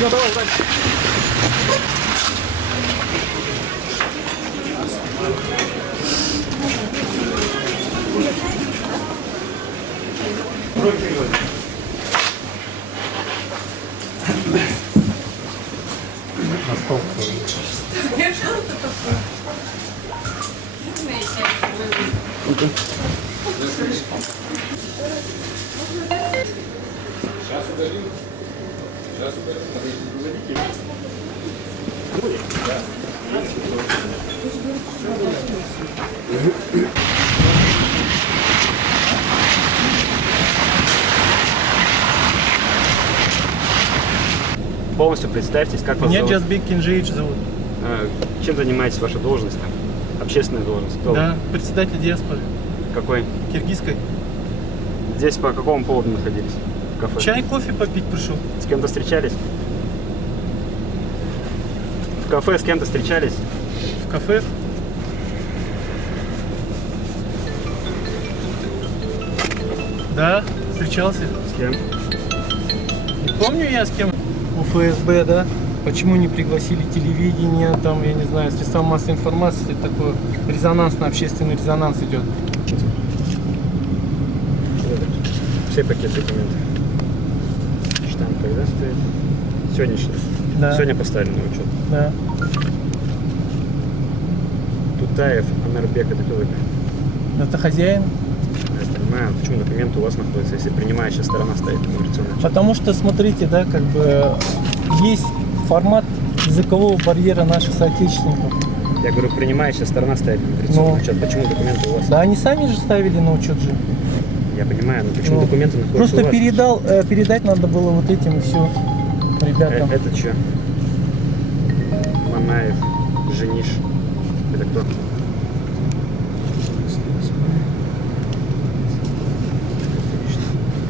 Все, давай дальше. На стол. Сейчас удалим. Сейчас удалим. Полностью представьтесь, как вас Меня зовут? Джазбек Кинжиевич зовут. Чем занимаетесь, ваша должность там? Общественная должность? Кто вы? Да, председатель диаспоры Какой? киргизской. Здесь по какому поводу находились? В кафе? Чай, кофе попить пришел. С кем-то встречались? В кафе с кем-то встречались? В кафе. Да, встречался. С кем? Не помню я с кем. У ФСБ, да? Почему не пригласили телевидение, там, я не знаю, средства массовой информации, это такой резонансный, общественный резонанс идет. Все пакеты документов. Штамп когда стоит? Сегодняшний. Да. Сегодня поставили на учет. Да. Тутаев, Анарбек, это кто такой? Это хозяин. Я понимаю, почему документы у вас находятся, если принимающая сторона стоит на миграционном учете? Потому что, смотрите, да, как бы есть формат языкового барьера наших соотечественников. Я говорю, принимающая сторона стоит на миграционном Ну. учете. Почему документы у вас? Да, они сами же ставили на учет же. Я понимаю, но почему Ну, документы находятся Просто у вас? передать надо было вот этим и все ребятам. Это что? Манаев, Жениш. Это кто?